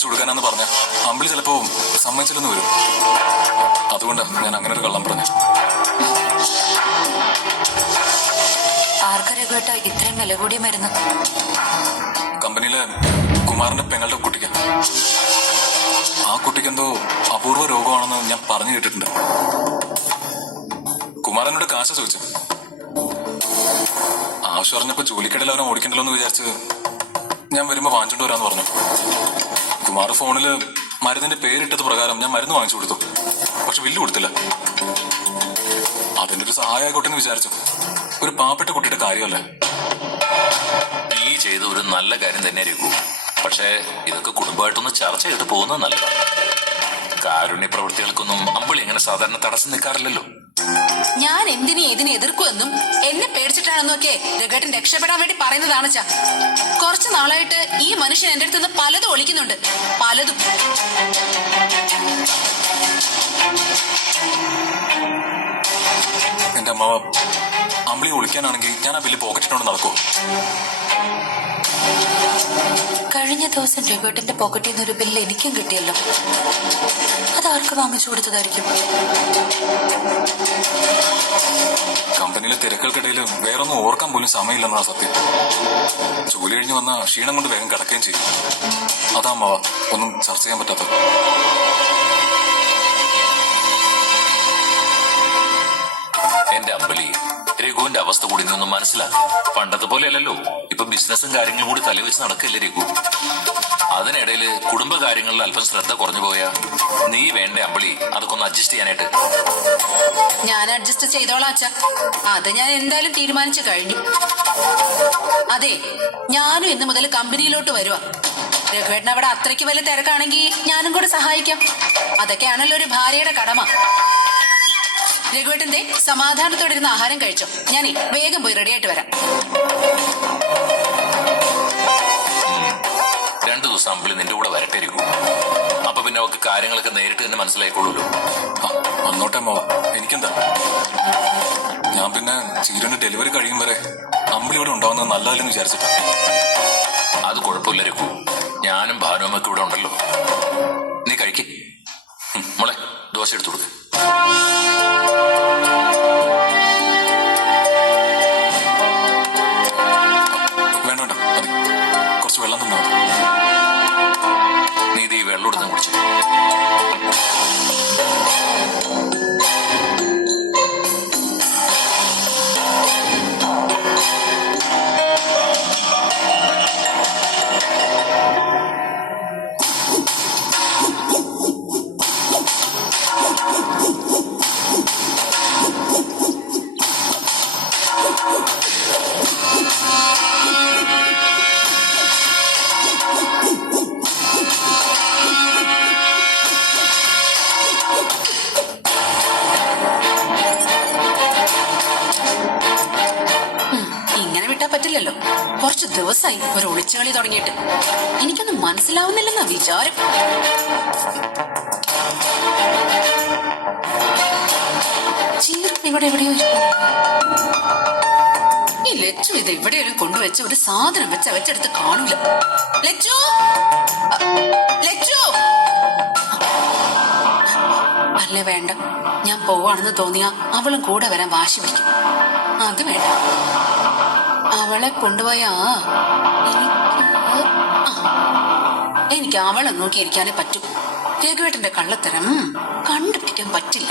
വാങ്ങിച്ചു കൊടുക്കാനാന്ന് പറഞ്ഞ അമ്പിളി ചിലപ്പോ സമ്മതിച്ചില്ലെന്ന് വരും. അതുകൊണ്ടാണ് ഞാൻ അങ്ങനെ ഒരു കള്ളം പറഞ്ഞു. ആർക്കറിയാ ഇത്രയും വില കൂടിയ മരുന്ന്? കമ്പനിയിലെ കുമാറിന്റെ പെങ്ങളുടെ കുട്ടിക്ക്. ആ കുട്ടിക്ക് എന്തോ അപൂർവ രോഗമാണെന്ന് ഞാൻ പറഞ്ഞു കേട്ടിട്ടുണ്ട്. കുമാരനോട് കാശ ചോദിച്ചു. ആവശ്യം പറഞ്ഞപ്പോ ജോലിക്കിടയിൽ അവനെ ഓടിക്കണ്ടല്ലോ എന്ന് വിചാരിച്ച് ഞാൻ വരുമ്പോ വാങ്ങിച്ചോണ്ട് വരാന്ന് പറഞ്ഞു. കുമാർ ഫോണില് മരുന്നിന്റെ പേരിട്ടത് പ്രകാരം ഞാൻ മരുന്ന് വാങ്ങിച്ചു കൊടുത്തു. പക്ഷെ ബില്ല് കൊടുത്തില്ല. അതിന്റെ ഒരു സഹായം ആയിക്കോട്ടെ എന്ന് വിചാരിച്ചു. ഒരു പാവപ്പെട്ട കുട്ടിയുടെ കാര്യമല്ല. നീ ചെയ്ത ഒരു നല്ല കാര്യം തന്നെ രഘു. പക്ഷേ ഇതൊക്കെ കുടുംബമായിട്ടൊന്ന് ചർച്ച ചെയ്തിട്ട് പോകുന്നത് നല്ലതാണ്. കാരുണ്യ പ്രവൃത്തികൾക്കൊന്നും അമ്പിളി അങ്ങനെ സാധാരണ തടസ്സം നിൽക്കാറില്ലല്ലോ. ഞാൻ എന്തിനെ ഇതിനെ എതിർക്കുമെന്നും എന്നെ പേടിച്ചിട്ടാണെന്നൊക്കെ രഘേട്ടൻ രക്ഷപ്പെടാൻ വേണ്ടി പറയുന്നതാണ്. കുറച്ചു നാളായിട്ട് ഈ മനുഷ്യൻ എന്റെ അടുത്ത് നിന്ന് പലതും ഒളിക്കുന്നുണ്ട്. പലതും. എന്റെ അമ്മാവ അമ്പിളി ഒളിക്കാനാണെങ്കിൽ ഞാൻ ആ ബില്ല് പോക്കറ്റിട്ടോണ്ട് നടക്കുമോ? കഴിഞ്ഞ ദിവസം രഘുവേട്ടന്റെ പോക്കറ്റിൽ നിന്ന് ഒരു ബില്ല് എനിക്കും കിട്ടിയല്ലോ. അതാർക്ക് വാങ്ങിച്ചു കൊടുത്തതായിരിക്കും? കമ്പനിയിലെ തിരക്കുകൾക്കിടയിൽ വേറൊന്നും ഓർക്കാൻ പോലും സമയമില്ലെന്നാ സത്യം. ജോലി കഴിഞ്ഞ് വന്ന ക്ഷീണം കൊണ്ട് വേഗം കിടക്കുകയും ചെയ്യും. അതാ അമ്മാവ ഒന്നും ചർച്ച ചെയ്യാൻ പറ്റാത്തത്. എന്റെ അമ്പിളി, രഘുവിന്റെ അവസ്ഥ കൂടി നീ ഒന്ന് മനസ്സിലാക്കും. പണ്ടത്തെ പോലെയല്ലല്ലോ. ഇപ്പൊ ബിസിനസ്സും കാര്യങ്ങളും കൂടി തലവെച്ച് നടക്കില്ലേ രഘു. അതിനിടയില് കുടുംബകാര്യങ്ങളിൽ അല്പം ശ്രദ്ധ കുറഞ്ഞു പോയാ നീ വേണ്ട അമ്പിളി അതൊക്കെ ഒന്ന് അഡ്ജസ്റ്റ് ചെയ്യാനായിട്ട്. ഞാൻ അഡ്ജസ്റ്റ് ചെയ്തോളാം അച്ഛ. അത് ഞാൻ എന്തായാലും തീരുമാനിച്ചു കഴിഞ്ഞു. അതെ, ഞാനും ഇന്ന് മുതൽ കമ്പനിയിലോട്ട് വരുവാ. രഘുവേട്ടൻ അവിടെ അത്രയ്ക്ക് വലിയ തിരക്കാണെങ്കിൽ ഞാനും കൂടെ സഹായിക്കാം. അതൊക്കെയാണല്ലോ ഒരു ഭാര്യയുടെ കടമ. രഘുവേട്ടന്റെ സമാധാനത്തോടെ ഇരുന്ന് ആഹാരം കഴിച്ചോ. ഞാനേ വേഗം പോയി റെഡിയായിട്ട് വരാം. 2 ദിവസം അമ്പിളി നിന്റെ കൂടെ വരട്ടെ രഘു. അപ്പൊ പിന്നെ അവർക്ക് കാര്യങ്ങളൊക്കെ നേരിട്ട് തന്നെ മനസ്സിലായിക്കോളൂല്ലോ. വന്നോട്ടെ അമ്മാവ, എനിക്കെന്താ. ഞാൻ പിന്നെ ചീരന്റെ ഡെലിവറി കഴിയും വരെ അമ്പിളി ഇവിടെ ഉണ്ടാവുന്നത് നല്ലതല്ലെന്ന് വിചാരിച്ചിട്ടാ. അത് കുഴപ്പമില്ല രഘു. ഞാനും ഭാനുവമ്മക്ക് ഇവിടെ ഉണ്ടല്ലോ. നീ കഴിക്ക്. മോളെ ദോശ എടുത്തു കൊടുക്ക്. വേണ്ട, മതി. കുറച്ച് വെള്ളം തന്നാ മതി. നീ ഇത് ഈ വെള്ളം എടുത്ത് കുടിച്ചു. പറ്റില്ലല്ലോ. കുറച്ച് ദിവസമായി ഒരു ഒളിച്ചുകളി തുടങ്ങിയിട്ട്. എനിക്കൊന്നും മനസ്സിലാവുന്നില്ലെന്ന വിചാരം. ചീർപ്പ് ഇവിടെ എവിടെയോ ഈ ലച്ചു ഇത് എവിടെയൊരു കൊണ്ടുവച്ച് ഒരു സാധനം വെച്ചെടുത്ത് കാണൂല. ലച്ചു, ലച്ചു. അല്ലേ വേണ്ട, ഞാൻ പോവാണെന്ന് തോന്നിയാ അവളും കൂടെ വരാൻ വാശി പിടിക്കും. അത് വേണ്ട. അവളെ കൊണ്ടുപോയാ എനിക്ക് അവളെ നോക്കിയിരിക്കാനേ പറ്റൂ. രഘുവേട്ടന്റെ കള്ളത്തരം കണ്ടുപിടിക്കാൻ പറ്റില്ല.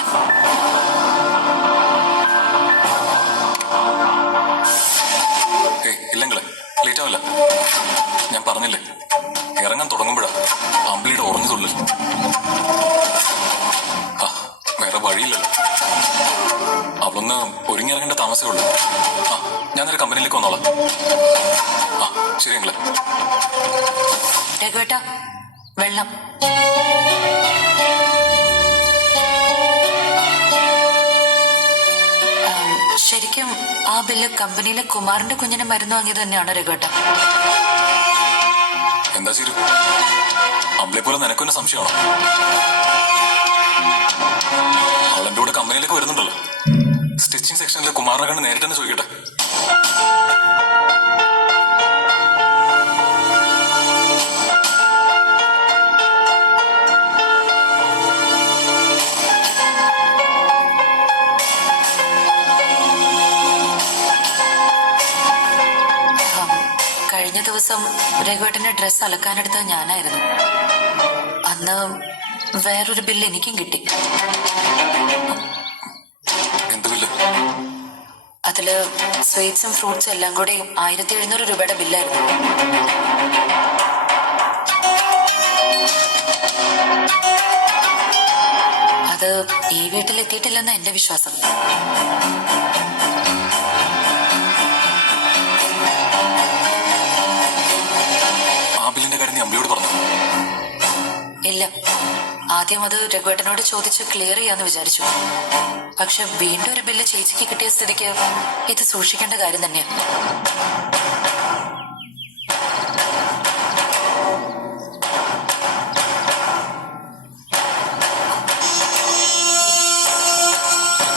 ഇല്ലെങ്കിലേ ലേറ്റ് ആവില്ല. ഞാൻ പറഞ്ഞില്ലേ, ഇറങ്ങാൻ തുടങ്ങുമ്പോഴാ അമ്പിളിയുടെ ഉറഞ്ഞു തുള്ളൽ. വേറെ വഴിയില്ലല്ലോ. അവളൊന്ന് ഒരുങ്ങിയിറങ്ങേണ്ട താമസമേ ഉള്ളൂ. ഞാൻ നേരെ കമ്പനിയിലേക്ക് വന്നോളാം. ശരിയെങ്കിലേ. രഘുവേട്ട, വെള്ളം. ശരിക്കും ആ ബില്ല് കമ്പനിയിലെ കുമാറിന്റെ കുഞ്ഞിനെ മരുന്ന് വാങ്ങിയത് തന്നെയാണോ രഘുവേട്ട? എന്താ ചെയ്തു? അമ്പിളെ പോലെ നിനക്കൊന്നെ സംശയമാണോ? അവളെന്റെ കൂടെ കമ്പനിയിലേക്ക് വരുന്നുണ്ടല്ലോ. സ്റ്റിച്ചിങ് സെക്ഷനിലെ കുമാറിനെ കണ്ട് നേരിട്ട് തന്നെ ചോദിക്കട്ടെ. കഴിഞ്ഞ ദിവസം രഘുവേട്ടന്റെ ഡ്രസ്സ് അലക്കാനെടുത്തത് ഞാനായിരുന്നു. അന്ന് വേറൊരു ബില്ല് എനിക്കും കിട്ടി. എന്ത് ബില്ല്? അതില് സ്വീറ്റ്സും ഫ്രൂട്ട്സും എല്ലാം കൂടി 1700 രൂപയുടെ ബില്ലായിരുന്നു. അത് ഈ വീട്ടിലെത്തിയിട്ടില്ലെന്ന എന്റെ വിശ്വാസം. ആ ബില്ലിന്റെ കാര്യം നീ അമ്പിളിയോട് പറഞ്ഞു? ഇല്ല, ആദ്യം അത് രഘുവേട്ടനോട് ചോദിച്ച് ക്ലിയർ ചെയ്യാന്ന് വിചാരിച്ചു. പക്ഷെ വീണ്ടും ഒരു ബില്ല് ചേച്ചിക്ക് കിട്ടിയ സ്ഥിതിക്ക് ഇത് സൂക്ഷിക്കേണ്ട കാര്യം തന്നെയാണ്.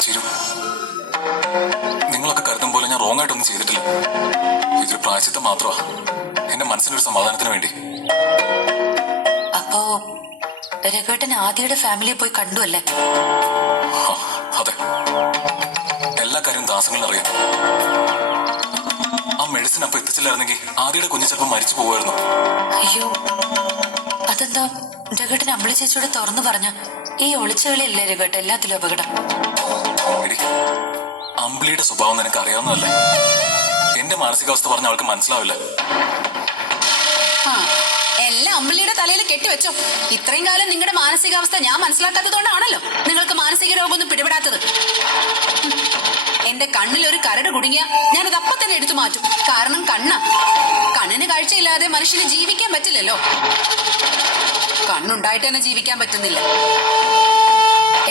ചിരു, നിങ്ങളൊക്കെ കരുതും പോലെ ഞാൻ റോങ് ആയിട്ടൊന്നും ചെയ്തിട്ടില്ല. ഇതൊരു പ്രായശ്ചിത്തം മാത്രമാ, എന്റെ മനസ്സിനൊരു സമാധാനത്തിന് വേണ്ടി. അപ്പോ രഘുവേട്ടൻ ആദിയുടെ ഫാമിലിയെ പോയി കണ്ടു അല്ലേ? അതെ, എല്ലാ കാര്യവും ദാസങ്ങളിൽ അറിയാം. ആ മെഡിസിൻ അപ്പൊ എത്തിച്ചില്ലായിരുന്നെങ്കിൽ ആദിയുടെ കുഞ്ഞു ചിലപ്പോൾ മരിച്ചു പോവായിരുന്നു. അയ്യോ, അതെന്താ രഘുവേട്ടൻ അമ്പിളി ചേച്ചിയോട് തുറന്നു പറഞ്ഞ? ഈ ഒളിച്ചുകളിയല്ലേ രഘുവേട്ടൻ എല്ലാത്തിലും അപകടം. എടി, അമ്പിളിയുടെ സ്വഭാവം നിനക്ക് അറിയാവുന്നതല്ലേ. എന്റെ മാനസികാവസ്ഥ പറഞ്ഞ അവൾക്ക് മനസ്സിലാവില്ല. എല്ലാം അമ്പിളിയുടെ തലയിൽ കെട്ടിവെച്ചോ. ഇത്രയും കാലം നിങ്ങളുടെ മാനസികാവസ്ഥ ഞാൻ മനസ്സിലാക്കാത്തത് കൊണ്ടാണല്ലോ നിങ്ങൾക്ക് മാനസിക രോഗമൊന്നും പിടിപെടാത്തത്. എന്റെ കണ്ണിൽ ഒരു കരട് കുടുങ്ങിയ ഞാനത് അപ്പൊ തന്നെ എടുത്തു മാറ്റും. കാരണം കണ്ണിന് കാഴ്ചയില്ലാതെ മനുഷ്യന് ജീവിക്കാൻ പറ്റില്ലല്ലോ. കണ്ണുണ്ടായിട്ട് തന്നെ ജീവിക്കാൻ പറ്റുന്നില്ല.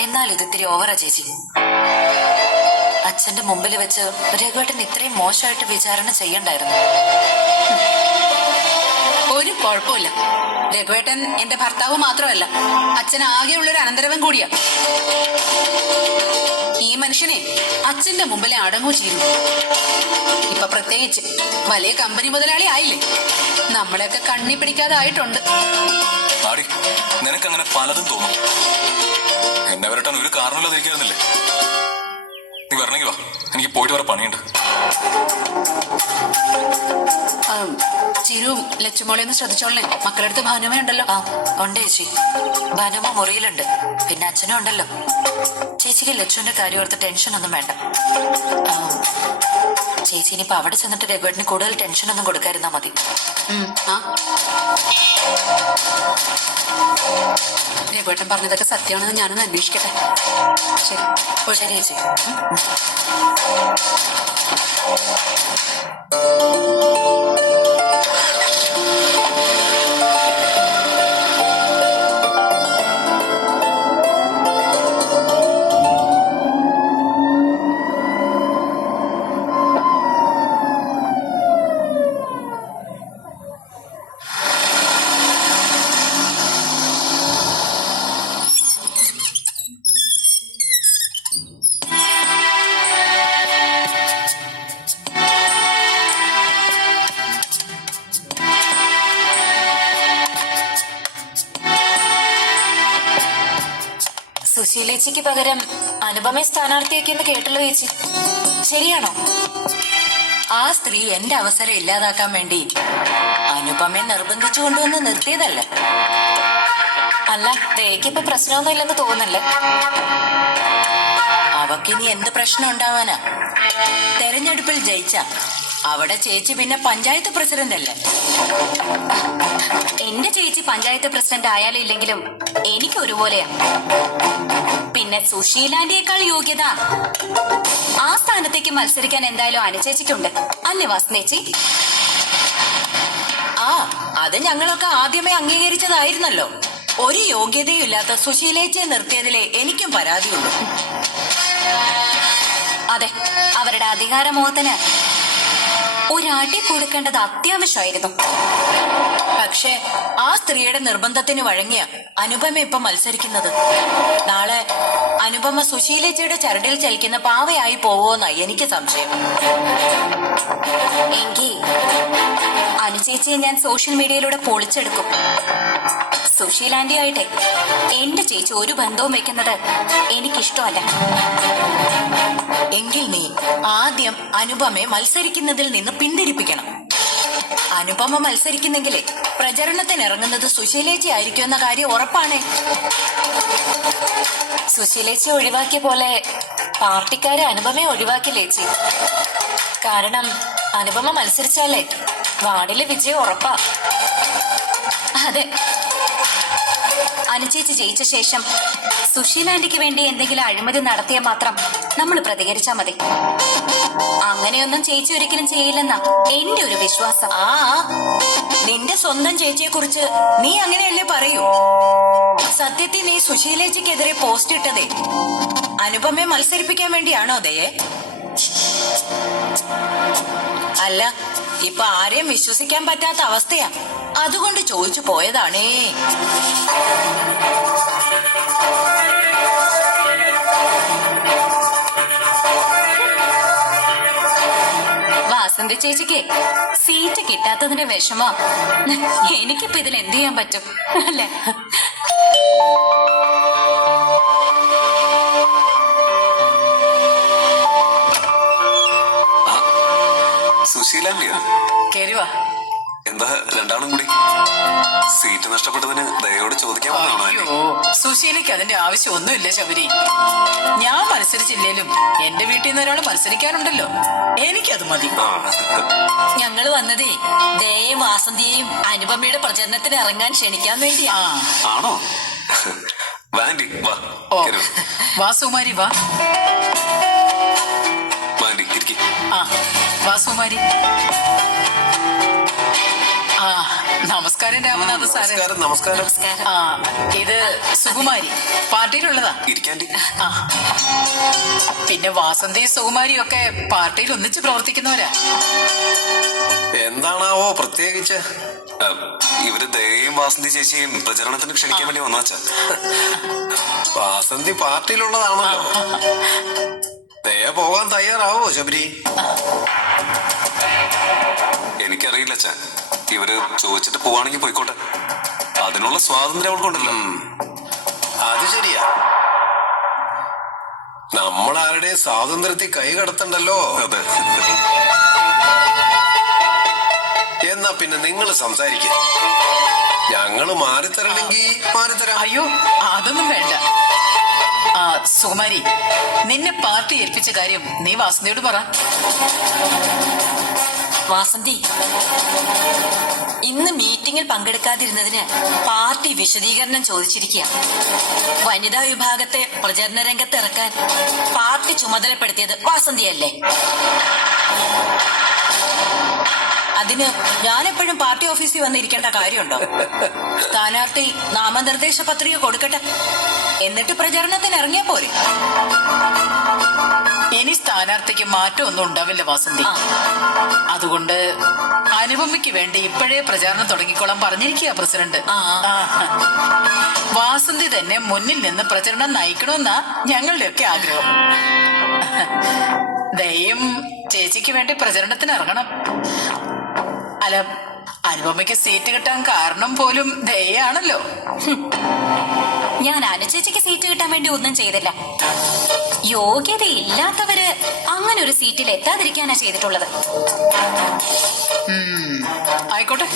എന്നാൽ ഇതിത്തിരി ഓവറാ ചേച്ചി. അച്ഛന്റെ മുമ്പിൽ വെച്ച് രഘുവേട്ടൻ ഇത്രയും മോശമായിട്ട് വിചാരണ ചെയ്യണ്ടായിരുന്നു. ഒരു കുഴപ്പമില്ല. രഘുവേട്ടൻ എന്റെ ഭർത്താവ് മാത്രമല്ല, അച്ഛൻ ആകെയുള്ളൊരു അനന്തരവൻ കൂടിയാ. ഈ മനുഷ്യനെ അച്ഛന്റെ മുമ്പിലെ അടങ്ങൂ ചെയ്യും. ഇപ്പൊ പ്രത്യേകിച്ച് വലിയ കമ്പനി മുതലാളി ആയില്ലേ, നമ്മളെയൊക്കെ കണ്ണി പിടിക്കാതെ ആയിട്ടുണ്ട്. നിനക്കങ്ങനെ പലതും തോന്നും. എന്നെ വരട്ടാൻ ഒരു കാരണമില്ലാതിരിക്കുന്നില്ലേ. നീ വരണമെങ്കിൽ വാ, എനിക്ക് പോയിട്ട് വരെ പണിയുണ്ട്. ചിരു ലച്ചുമോളെ ഒന്ന് ശ്രദ്ധിച്ചോളേ. മക്കളടുത്ത് ഭാനുമ ഉണ്ടല്ലോ? ആ ഉണ്ട് ചേച്ചി. ഭാനുമ മുറിയിലുണ്ട്. പിന്നെ അച്ഛനും ഉണ്ടല്ലോ. ചേച്ചിക്ക് ലച്ചുവിന്റെ കാര്യം ഓർത്ത് ടെൻഷൻ ഒന്നും വേണ്ട. ചേച്ചി ഇനിയിപ്പോ അവിടെ ചെന്നിട്ട് രഘുവേട്ടന് കൂടുതൽ ടെൻഷൻ ഒന്നും കൊടുക്കാതിരുന്നാ മതി. രഘുവേട്ടൻ പറഞ്ഞതൊക്കെ സത്യമാണെന്ന് ഞാനൊന്ന് അന്വേഷിക്കട്ടെ. ശരി ശരി ചേച്ചി. സുശീലേച്ചിക്ക് പകരം അനുപമയെ സ്ഥാനാർത്ഥിയാക്കിയെന്ന് കേട്ടല്ലോ ചേച്ചി. ശരിയാണോ? ആ സ്ത്രീ എന്റെ അവസരം ഇല്ലാതാക്കാൻ വേണ്ടി അനുപമയെ നിർബന്ധിച്ചു കൊണ്ടുവന്ന് നിർത്തിയതല്ല. അല്ല, ദേക്കിപ്പോ പ്രശ്നമൊന്നും ഇല്ലെന്ന് തോന്നല്ലേ? അവക്കിനി എന്ത് പ്രശ്നം ഉണ്ടാവാനാ? തെരഞ്ഞെടുപ്പിൽ ജയിച്ച അവിടെ ചേച്ചി പിന്നെ പഞ്ചായത്ത് പ്രസിഡന്റ് അല്ലേ? എന്റെ ചേച്ചി പഞ്ചായത്ത് പ്രസിഡന്റ് ആയാലും ഇല്ലെങ്കിലും എനിക്ക് ഒരുപോലെയാ. പിന്നെ സുശീലാന്റെയേക്കാൾ യോഗ്യത ആ സ്ഥാനത്തേക്ക് മത്സരിക്കാൻ എന്തായാലും അനുചേച്ചിക്കുണ്ട് അല്ലേ വാസനേച്ചി? അത് ഞങ്ങളൊക്കെ ആദ്യമേ അംഗീകരിച്ചതായിരുന്നല്ലോ. ഒരു യോഗ്യതയും ഇല്ലാത്ത സുശീലേച്ചിയെ നിർത്തിയതിലെ എനിക്കും പരാതിയുള്ളൂ. അതെ, അവരുടെ അധികാരമോഹത്തിന് ഒരടി കൊടുക്കേണ്ടത് അത്യാവശ്യമായിരുന്നു. പക്ഷേ ആ സ്ത്രീയുടെ നിർബന്ധത്തിന് വഴങ്ങിയ അനുപമ ഇപ്പൊ മത്സരിക്കുന്നത്. നാളെ അനുപമ സുശീലേച്ചിയുടെ ചരടിൽ ചലിക്കുന്ന പാവയായി പോവോന്നായി എനിക്ക് സംശയം. എങ്കിൽ അനുചേച്ചിയെ ഞാൻ സോഷ്യൽ മീഡിയയിലൂടെ പൊളിച്ചെടുക്കും. സുശീലാന്റി ആയിട്ടെ എന്റെ ചേച്ചി ഒരു ബന്ധവും വെക്കുന്നത് എനിക്കിഷ്ടമല്ല. എങ്കിൽ നീ ആദ്യം അനുപമയെ മത്സരിക്കുന്നതിൽ നിന്ന് പിന്തിരിപ്പിക്കണം. അനുപമ മത്സരിക്കുന്നെങ്കിലേ പ്രചരണത്തിന് ഇറങ്ങുന്നത് സുശീലേച്ചി ആയിരിക്കും എന്ന കാര്യം ഉറപ്പാണേ. സുശീലേച്ചി ഒഴിവാക്കിയ പോലെ പാർട്ടിക്കാരെ അനുപമയെ ഒഴിവാക്കില്ലേച്ചി. കാരണം അനുപമ മത്സരിച്ചാലേ വാർഡിലെ വിജയം ഉറപ്പാ. അതെ, അനുചേച്ചി ജയിച്ച ശേഷം സുശീലാന്റിക്ക് വേണ്ടി എന്തെങ്കിലും അഴിമതി നടത്തിയാൽ മാത്രം നമ്മൾ പ്രതികരിച്ചാ മതി. അങ്ങനെയൊന്നും ചേച്ചി ഒരിക്കലും ചെയ്യില്ലെന്നാ എന്റെ ഒരു വിശ്വാസം. ആ നിന്റെ സ്വന്തം ചേച്ചിയെ കുറിച്ച് നീ അങ്ങനെയല്ലേ പറയൂ. സത്യത്തിൽ നീ സുശീലേച്ചിക്കെതിരെ പോസ്റ്റ് ഇട്ടതേ അനുപമയെ മത്സരിപ്പിക്കാൻ വേണ്ടിയാണോ ദയെ? അല്ല, ഇപ്പൊ ആരെയും വിശ്വസിക്കാൻ പറ്റാത്ത അവസ്ഥയാ. അതുകൊണ്ട് ചോദിച്ചു പോയതാണേ. വാസന്തി ചേച്ചിക്ക് സീറ്റ് കിട്ടാത്തതിന്റെ വിഷമോ. എനിക്കിപ്പോ ഇതിൽ എന്ത് ചെയ്യാൻ പറ്റും അല്ലേ? സുശീലാന്റിയാ? കേറിവാ. എന്താ രണ്ടാളും കൂടി? സീറ്റ് നഷ്ടപ്പെട്ടതിന് ദയോട് ചോദിക്കാൻ വന്നതാണോ? അയ്യോ, സുശീലയ്ക്ക് അതിന്റെ ആവശ്യം ഒന്നുമില്ല ശബരി. ഞാൻ മത്സരിച്ചില്ലേലും എന്റെ വീട്ടിൽ നിന്ന് ഒരാൾ മത്സരിക്കാനുണ്ടല്ലോ, എനിക്കത് മതി. ഞങ്ങള് വന്നതേ ദയയും വാസന്തിയെയും അനുപമയുടെ പ്രചരണത്തിന് ഇറങ്ങാൻ ക്ഷണിക്കാൻ വേണ്ടിയാ. ആണോ? വാൻഡി വാ. ഓ, കേറ്. വാ സുമാരി വാ. വാൻഡി ഇരിക്കി. ആ വാ സുമാരി. ആ നമസ്കാരം രാമനാഥ സാറ്. നമസ്കാരം നമസ്കാരം. ആ ഇത് സുകുമാരി, പാർട്ടിയിലുള്ളതാ. ഇരിക്കാൻഡി. ആ പിന്നെ വാസന്തി സുകുമാരിയും ഒക്കെ പാർട്ടിയിൽ ഒന്നിച്ച് പ്രവർത്തിക്കുന്നവരാ. എന്താണാവോ പ്രത്യേകിച്ച്? ഇവര് ദയയും വാസന്തി ചേച്ചിയും പ്രചരണത്തിന് ക്ഷണിക്കാൻ വേണ്ടി വന്നാച്ചാ. വാസന്തി പാർട്ടിയിലുള്ളതാണല്ലോ. ദയ പോകാൻ തയ്യാറാവോ ശബരി? എനിക്കറിയില്ല അച്ഛാ. ഇവര് ചോദിച്ചിട്ട് പോവാണെങ്കിൽ പോയിക്കോട്ടെ. അതിനുള്ള സ്വാതന്ത്ര്യം അവൾക്കുണ്ടല്ലോ. അത് ശരിയാ. നമ്മളാരുടെ സ്വാതന്ത്ര്യത്തിൽ കൈ കടത്തണ്ടല്ലോ. അതെ. എന്നാ പിന്നെ നിങ്ങൾ സംസാരിക്കുക. ഞങ്ങള് മാറിത്തരണമെങ്കിൽ മാറിത്തരാം. അയ്യോ അതൊന്നും വേണ്ട. ആ സുകുമാരി, നിന്നെ പാർട്ടി ഏൽപ്പിച്ച കാര്യം നീ വാസന്തിയോട് പറ. വാസന്തി, ഇന്ന് മീറ്റിംഗിൽ പങ്കെടുക്കാതിരുന്നതിന് പാർട്ടി വിശദീകരണം ചോദിച്ചിരിക്കുക. വനിതാ വിഭാഗത്തെ പ്രചരണ രംഗത്ത് ഇറക്കാൻ പാർട്ടി ചുമതലപ്പെടുത്തിയത് വാസന്തിയല്ലേ? അതിന് ഞാനെപ്പോഴും പാർട്ടി ഓഫീസിൽ വന്നിരിക്കേണ്ട കാര്യമുണ്ടോ? സ്ഥാനാർത്ഥി നാമനിർദ്ദേശ പത്രിക കൊടുക്കട്ടെ, എന്നിട്ട് പ്രചരണത്തിന് ഇറങ്ങിയാ പോരെ. ഇനി സ്ഥാനാർത്ഥിക്ക് മാറ്റം ഒന്നും ഉണ്ടാവില്ല വാസന്തി. അതുകൊണ്ട് അനുപമയ്ക്ക് വേണ്ടി ഇപ്പോഴേ പ്രചാരണം തുടങ്ങിക്കോളാൻ പറഞ്ഞിരിക്കുക പ്രസിഡന്റ്. വാസന്തി തന്നെ മുന്നിൽ നിന്ന് പ്രചരണം നയിക്കണമെന്നാ ഞങ്ങളുടെയൊക്കെ ആഗ്രഹം. ദയും ചേച്ചിക്ക് വേണ്ടി പ്രചരണത്തിന് ഇറങ്ങണം. അല്ല, അനുപമയ്ക്ക് സീറ്റ് കിട്ടാൻ കാരണം പോലും ദയാണല്ലോ. ഞാൻ അനുചേച്ചിക്ക് സീറ്റ് കിട്ടാൻ വേണ്ടി ഒന്നും ചെയ്തില്ല. യോഗ്യതയില്ലാത്തവര് അങ്ങനെ ഒരു സീറ്റിൽ എത്താതിരിക്കാനാ ചെയ്തിട്ടുള്ളത്. ആയിക്കോട്ടെ.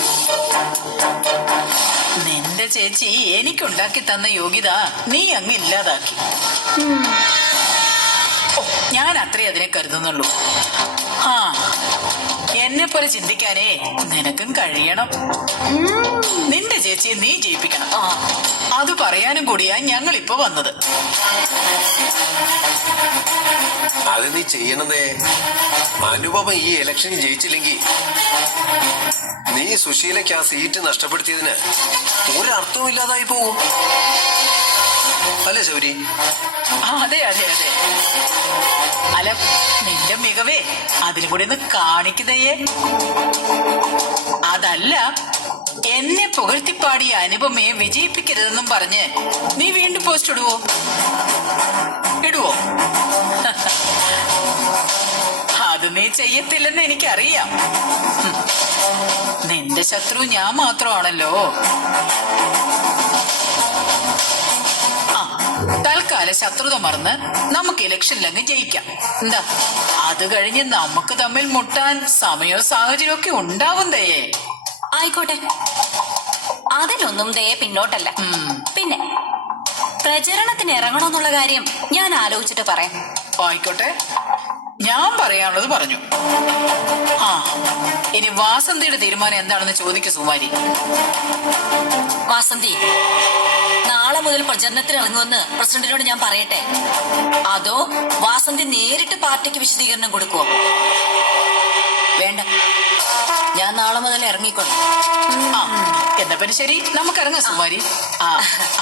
നിന്റെ ചേച്ചി എനിക്കുണ്ടാക്കി തന്ന യോഗ്യത നീ അങ്ങ് ഇല്ലാതാക്കി. ഞാൻ അത്രേ അതിനെ കരുതുന്നുള്ളൂ. ആ എന്നെ പോലെ ചിന്തിക്കാനേ നിനക്കും കഴിയണം. നിന്റെ ചേച്ചിയെ നീ ജയിപ്പിക്കണം. അത് പറയാനും കൂടിയാ ഞങ്ങളിപ്പോ വന്നത്. അത് നീ ചെയ്യണതേ. അനുപമ ഈ ഇലക്ഷനിൽ ജയിച്ചില്ലെങ്കിൽ നീ സുശീലയ്ക്ക് ആ സീറ്റ് നഷ്ടപ്പെടുത്തിയതിന് ഒരർത്ഥവും ഇല്ലാതായി പോകും. അല്ലേ ശബരി? അതെ അതെ അതെ. അല്ല, നിന്റെ മികവേ അതിലും കൂടി ഒന്ന് കാണിക്കുന്നേ. അതല്ല, എന്നെ പുകഴ്ത്തിപ്പാടിയ അനുപമയെ വിജയിപ്പിക്കരുതെന്നും പറഞ്ഞ് നീ വീണ്ടും പോസ്റ്റ് ഇടുവോ? അത് നീ ചെയ്യത്തില്ലെന്ന് എനിക്കറിയാം. നിന്റെ ശത്രു ഞാൻ മാത്രമാണല്ലോ. തൽക്കാലം പിന്നാലെ ശത്രുത മറന്ന് നമുക്ക് ഇലക്ഷനിലങ്ങ് ജയിക്കാം. എന്താ? അത് കഴിഞ്ഞ് നമുക്ക് തമ്മിൽ മുട്ടാൻ സമയവും സാഹചര്യവും ഒക്കെ ഉണ്ടാവും ദയേ. ആയിക്കോട്ടെ, അതിലൊന്നും ദയ പിന്നോട്ടല്ല. പിന്നെ പ്രചരണത്തിന് ഇറങ്ങണമെന്നുള്ള കാര്യം ഞാൻ ആലോചിച്ചിട്ട് പറയാം. ആയിക്കോട്ടെ, ഞാൻ പറയാനുള്ളത് പറഞ്ഞു. ആ, ഇനി വാസന്തിയുടെ തീരുമാനം എന്താണെന്ന് ചോദിക്കു സുമാരി. വാസന്തി, നാളെ മുതൽ പ്രചരണത്തിന് ഇറങ്ങുമെന്ന് പ്രസിഡന്റിനോട് ഞാൻ പറയട്ടെ? അതോ വാസന്തി നേരിട്ട് പാർട്ടിക്ക് വിശദീകരണം കൊടുക്കുവോ? വേണ്ട, ഞാൻ നാളെ മുതൽ ഇറങ്ങിക്കൊള്ളാം. ആ, എന്നാ പിന്നെ ശരി, നമുക്ക് ഇറങ്ങാം സുമാരി. ആ,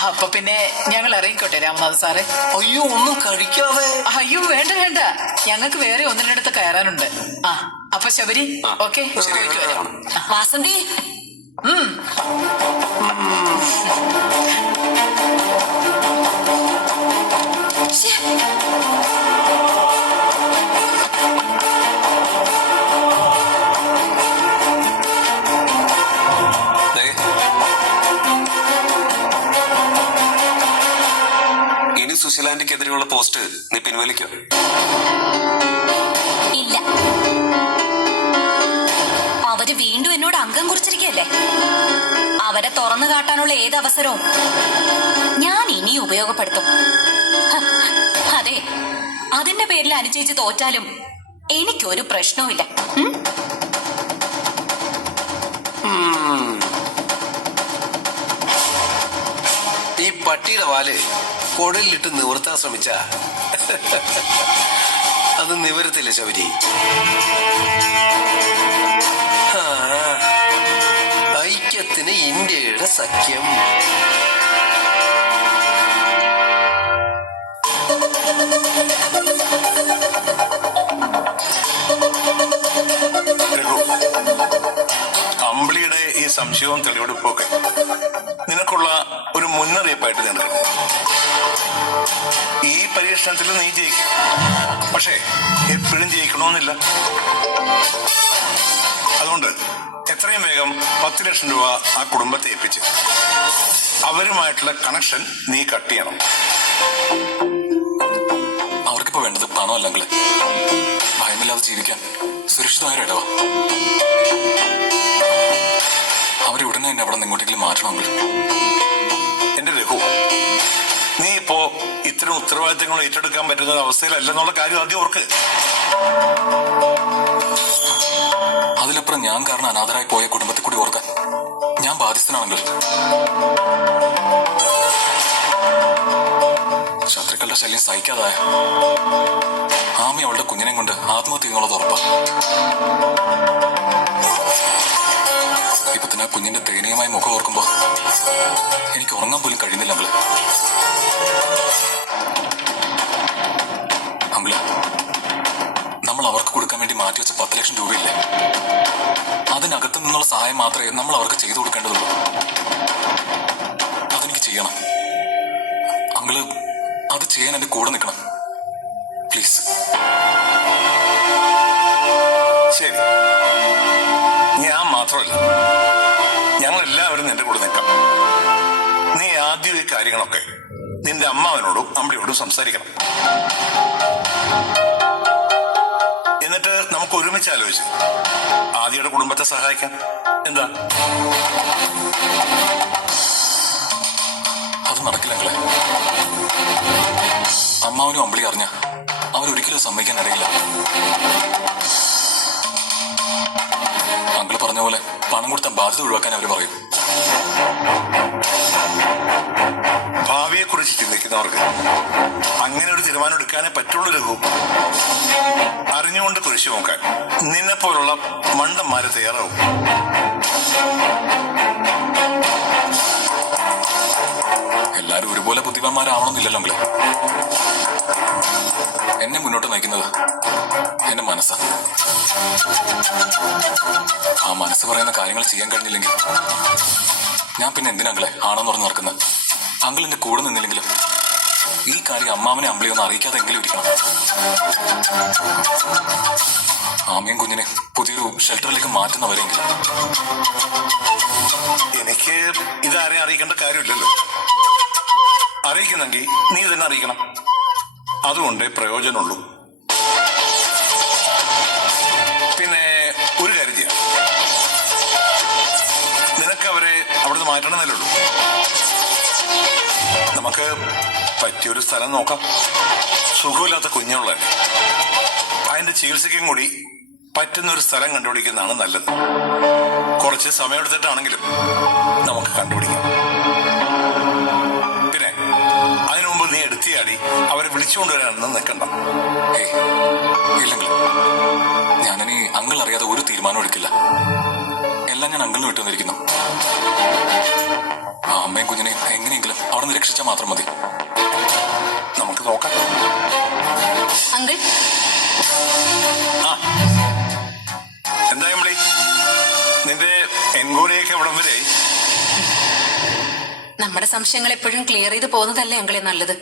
അപ്പൊ പിന്നെ ഞങ്ങൾ ഇറങ്ങിക്കോട്ടെ രാമനാഥ് സാറേ. അയ്യോ, ഒന്നും കഴിക്കാതെ. അയ്യോ, വേണ്ട വേണ്ട, ഞങ്ങൾക്ക് വേറെ ഒന്നിനടുത്ത് കയറാനുണ്ട്. ആ, അപ്പൊ ശബരി, ഓക്കെ, പോയിട്ട് വരാം. വാസന്തി, ശ്ശേ. ദേ, ഇനി സുശീലാന്റിക്കെതിരെയുള്ള പോസ്റ്റ് നീ പിൻവലിക്കോ? ഇല്ല, അവര് വീണ്ടും എന്നോട് അംഗം കുറിച്ചിരിക്കല്ലേ. അവരെ തുറന്നു കാട്ടാനുള്ള ഏത് അവസരവും ഞാൻ ഇനി ഉപയോഗപ്പെടുത്തും. ഹ, അതെ, അതിന്റെ പേരിൽ അനുചയിച്ച് തോറ്റാലും എനിക്കൊരു പ്രശ്നവുമില്ല. ഈ പട്ടിയുടെ വാല് കുടലിലിട്ട് നിവർത്താൻ ശ്രമിച്ച അത് നിവരത്തില്ല ശബരി. ആ, ഐക്യത്തിന് ഇന്ത്യയുടെ സഖ്യം. രഘു, അമ്പിളിയുടെ ഈ സംശയവും തെളിവെടുപ്പൊക്കെ നിനക്കുള്ള ഒരു മുന്നറിയിപ്പായിട്ട് ഞാൻ കണ്ടു. ഈ പരീക്ഷണത്തിൽ നീ ജയിക്കും, പക്ഷേ എപ്പോഴും ജയിക്കണമെന്നില്ല. അതുകൊണ്ട് എത്രയും വേഗം 10 ലക്ഷം രൂപ ആ കുടുംബത്തെ ഏൽപ്പിച്ച് അവരുമായിട്ടുള്ള കണക്ഷൻ നീ കട്ട് ചെയ്യണം. അവർക്കിപ്പോ വേണ്ടത് പണമല്ലെങ്കില് ഭയമില്ലാതെ ജീവിക്കാൻ സുരക്ഷിതമായ ഇടവ. അവരെ ഉടനെ തന്നെ അവിടെ നിന്ന് ഇങ്ങോട്ടെങ്കിലും മാറ്റണമെങ്കിൽ. എന്റെ രഘു, നീ ഇപ്പോ ഇത്തരം ഉത്തരവാദിത്തങ്ങൾ ഏറ്റെടുക്കാൻ പറ്റുന്ന അവസ്ഥയിലല്ലെന്നുള്ള കാര്യം ആദ്യം ഓർക്ക്. അതിലപ്പുറം ഞാൻ കാരണം അനാഥരായി പോയ കുടുംബത്തെ കൂടി ഓർക്കാൻ ഞാൻ ബാധ്യസ്ഥനാണെങ്കിൽ ശത്രുക്കളുടെ ശല്യം സഹിക്കാതായ ആമി അവളുടെ കുഞ്ഞിനെ കൊണ്ട് ആത്മഹത്യ ചെയ്യുന്നുള്ളത് ഉറപ്പാ. ഇപ്പൊ തന്നെ കുഞ്ഞിന്റെ ദയനീയമായ മുഖം ഓർക്കുമ്പോ എനിക്ക് ഉറങ്ങാൻ പോലും കഴിയുന്നില്ല അങ്കിള്. അങ്കിള്, നമ്മൾ അവർക്ക് കൊടുക്കാൻ വേണ്ടി മാറ്റിവെച്ച 10 ലക്ഷം രൂപയില്ലേ, അതിനകത്തു നിന്നുള്ള സഹായം മാത്രമേ നമ്മൾ അവർക്ക് ചെയ്തു കൊടുക്കേണ്ടതുള്ളൂ. അതെനിക്ക് ചെയ്യണം അങ്കിള്. അത് ചെയ്യാൻ എന്റെ കൂടെ നിൽക്കണം പ്ലീസ്. ശരി, ഞാൻ മാത്രമല്ല, ഞങ്ങൾ എല്ലാവരും നിന്റെ കൂടെ നിൽക്കാം. നീ ആദ്യം ഈ കാര്യങ്ങളൊക്കെ നിന്റെ അമ്മാവനോടും അമ്മയോടും സംസാരിക്കണം. എന്നിട്ട് നമുക്ക് ഒരുമിച്ച് ആലോചിച്ച് ആദ്യയുടെ കുടുംബത്തെ സഹായിക്കാം. എന്താ? അത് നടക്കില്ലെങ്കിലേ അമ്മാവനും അമ്പിളി അറിഞ്ഞ അവരൊരിക്കലും സമ്മതിക്കാൻ ഇടയില്ല. അങ്കിള് പറഞ്ഞ പോലെ പണം കൊടുത്ത ബാധ്യത ഒഴിവാക്കാൻ അവര് പറയും. ഭാവിയെ കുറിച്ച് ചിന്തിക്കുന്നവർക്ക് അങ്ങനെ ഒരു തീരുമാനം എടുക്കാനേ പറ്റുള്ളൂ രഘു. അറിഞ്ഞുകൊണ്ട് കുരിശു നോക്കാൻ നിന്നെ പോലുള്ള മണ്ടന്മാരെ തയ്യാറാവും. എല്ലാരും ഒരുപോലെ ബുദ്ധിമാന്മാരാവണമെന്നില്ലല്ലോ അങ്കിള്. എന്നെ മുന്നോട്ട് നയിക്കുന്നത് എന്റെ മനസ്സാ. ആ മനസ്സ് പറയുന്ന കാര്യങ്ങൾ ചെയ്യാൻ കഴിഞ്ഞില്ലെങ്കിൽ ഞാൻ പിന്നെ എന്തിനാ അങ്കിളെ ആണെന്ന് പറഞ്ഞു നടക്കുന്നത്? അങ്കിൾ എന്റെ കൂടെ നിന്നില്ലെങ്കിലും ഈ കാര്യം അമ്മാവനെ അമ്പിളിയൊന്നും അറിയിക്കാതെ എങ്കിലും ഇരിക്കണം. ആമയും കുഞ്ഞിനെ പുതിയൊരു ഷെൽട്ടറിലേക്ക് മാറ്റുന്നവരെങ്കിലും. എനിക്ക് ഇതാരെയും അറിയിക്കേണ്ട കാര്യമില്ലല്ലോ. അറിയിക്കുന്നെങ്കിൽ നീ തന്നെ അറിയിക്കണം. അതുകൊണ്ടേ പ്രയോജനമുള്ളൂ. പിന്നെ ഒരു കാര്യം ചെയ്യാം, നിനക്ക് അവരെ അവിടുന്ന് മാറ്റണമെന്നല്ലേ ഉള്ളൂ. നമുക്ക് പറ്റിയൊരു സ്ഥലം നോക്കാം. സുഖമില്ലാത്ത കുഞ്ഞുള്ളല്ലേ, അതിന്റെ ചികിത്സയ്ക്കും കൂടി പറ്റുന്ന ഒരു സ്ഥലം കണ്ടുപിടിക്കുന്നതാണ് നല്ലത്. കുറച്ച് സമയമെടുത്തിട്ടാണെങ്കിലും നമുക്ക് കണ്ടുപിടിക്കാം. പിന്നെ അതിനു മുമ്പ് നീ എടുത്തിയാടി അവരെ വിളിച്ചുകൊണ്ടുവരാനൊന്നും നിൽക്കണ്ട. ഏയ് ഇല്ലെങ്കിൽ ഞാനിനി അങ്കിൾ അറിയാതെ ഒരു തീരുമാനം എടുക്കില്ല. എല്ലാം ഞാൻ അങ്കിളിന് വിട്ടുവന്നിരിക്കുന്നു. ആ അമ്മയും കുഞ്ഞിനെയും എങ്ങനെയെങ്കിലും അവിടെ നിന്ന് രക്ഷിച്ചാൽ മാത്രം മതി. നമുക്ക് നോക്കാം. അങ്കിൾ ആ എന്തായാലും നിന്റെ എൻക്വയറിയൊക്കെ എവിടം വരെ? നമ്മുടെ സംശയങ്ങൾ എപ്പോഴും ക്ലിയർ ചെയ്ത് പോകുന്നതല്ലേ അങ്കിളെ നല്ലത്.